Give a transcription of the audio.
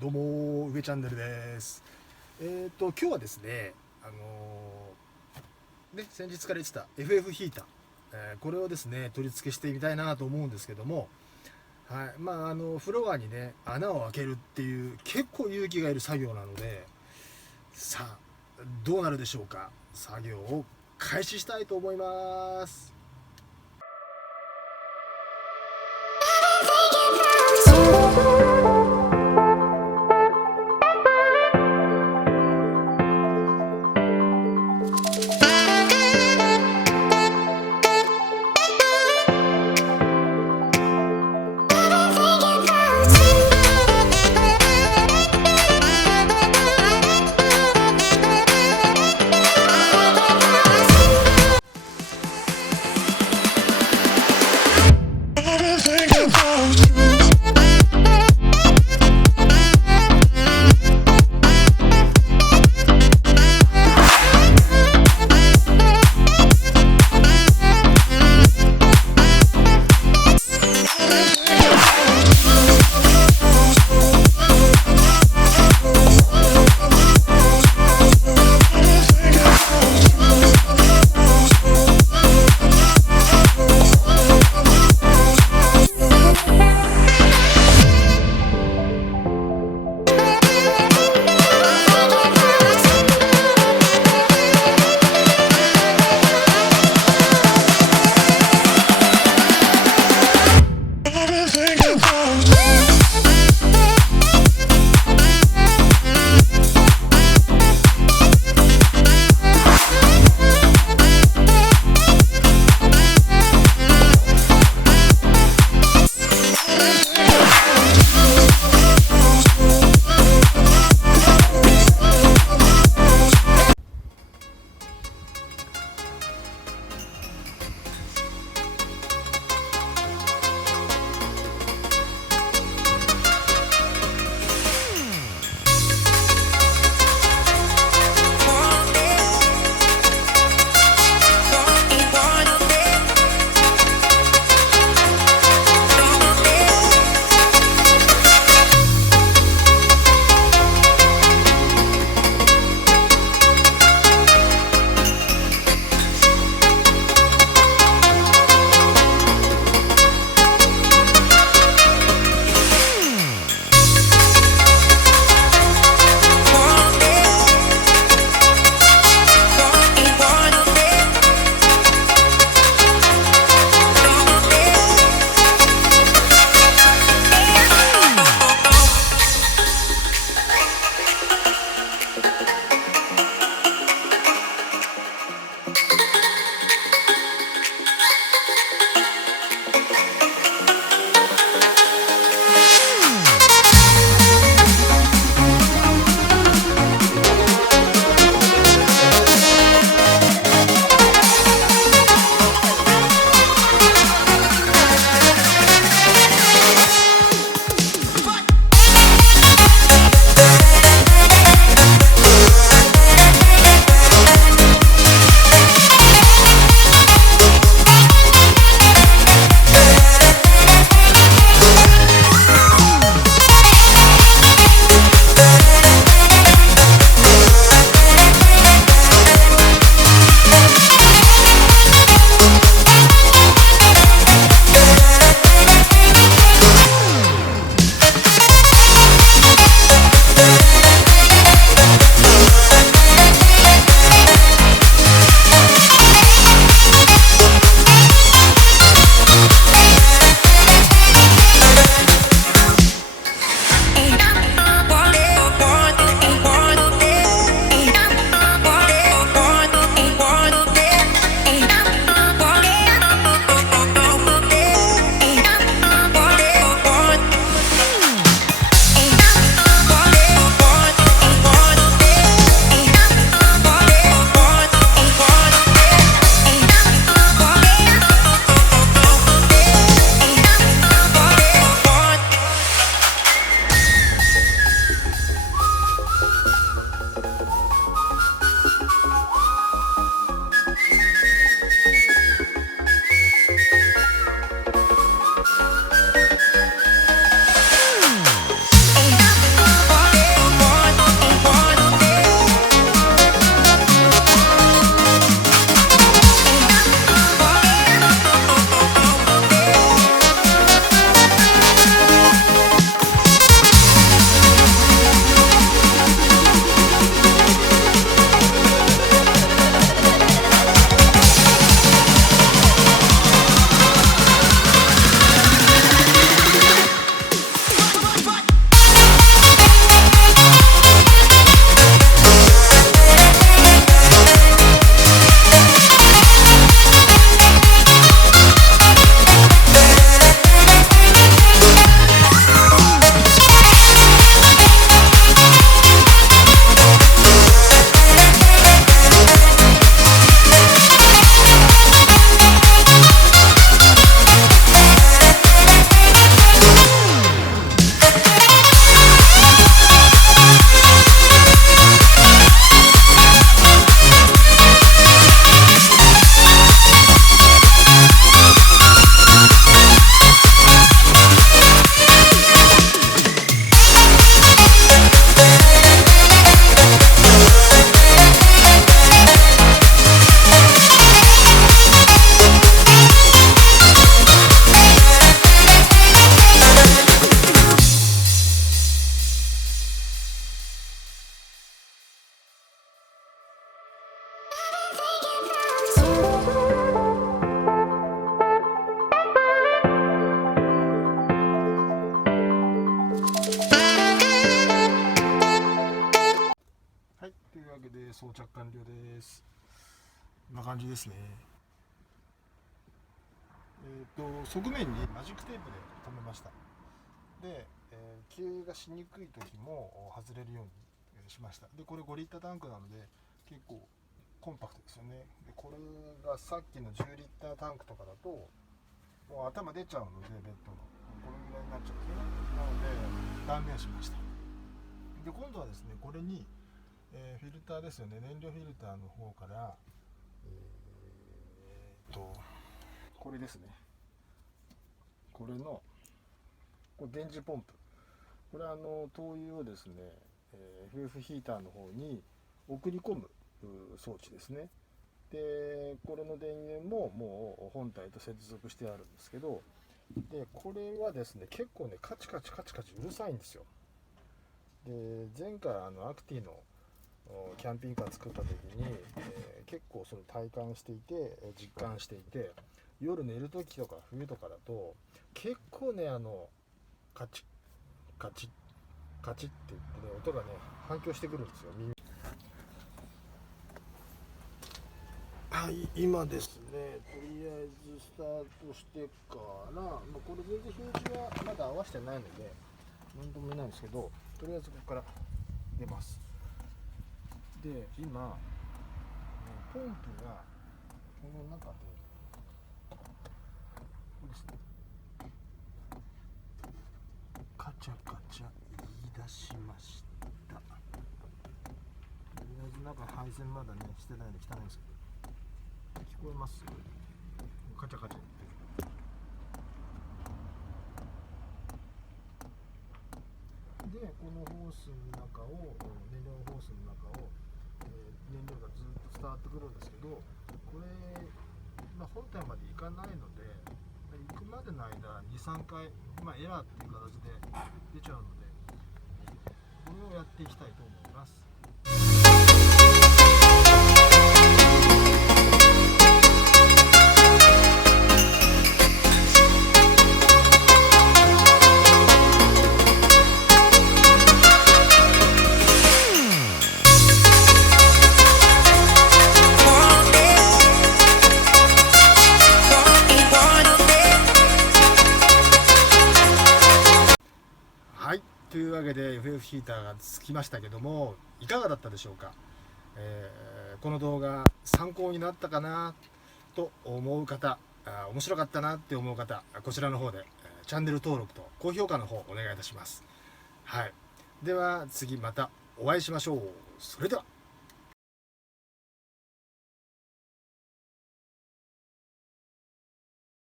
どうも上チャンネルです。今日はですね、先日から言ってた Ff ヒーター、これをですね取り付けしてみたいなと思うんですけども、はい、フロアにね穴を開けるっていう結構勇気がいる作業なので、さあどうなるでしょうか。作業を開始したいと思います。装着完了です。こんな感じですね。側面にマジックテープで留めました。で、給油がしにくい時も外れるようにしました。でこれ5リッタータンクなので結構コンパクトですよね。でこれがさっきの10リッタータンクとかだともう頭出ちゃうので、ベッドのこれぐらいになっちゃうんですね。なので断念しました。で今度はですね、これに、フィルターですよね、燃料フィルターの方から、これですね、これ電磁ポンプ、これ灯油をですね、Ffヒーターの方に送り込む装置ですね。でこれの電源ももう本体と接続してあるんですけど、でこれはですね結構ねカチカチうるさいんですよ。で前回アクティのキャンピングカー作った時に、結構その体感していて実感していて、夜寝る時とか冬とかだと結構ねカチって言ってね音がね反響してくるんですよ。はい、今ですね、とりあえずスタートしてから、これ全然表示はまだ合わせてないので何とも言えないんですけど、とりあえずここから出ます。で今ポンプがこの中でこれですね、カチャ言い出しました。とりあえず中配線まだねしてないので汚いんですけど、聞こえます？カチャカチャ言ってる。でこのホースの中を燃料ホースの中を、燃料がずっと伝わってくるんですけど、これ、本体まで行かないので行くまでの間 2,3 回、エラーっていう形で出ちゃうので、これをやっていきたいと思います。というわけで Ffヒーターがつきましたけども、いかがだったでしょうか。この動画参考になったかなと思う方、面白かったなって思う方、こちらの方でチャンネル登録と高評価の方お願いいたします。はい、では次またお会いしましょう。それでは。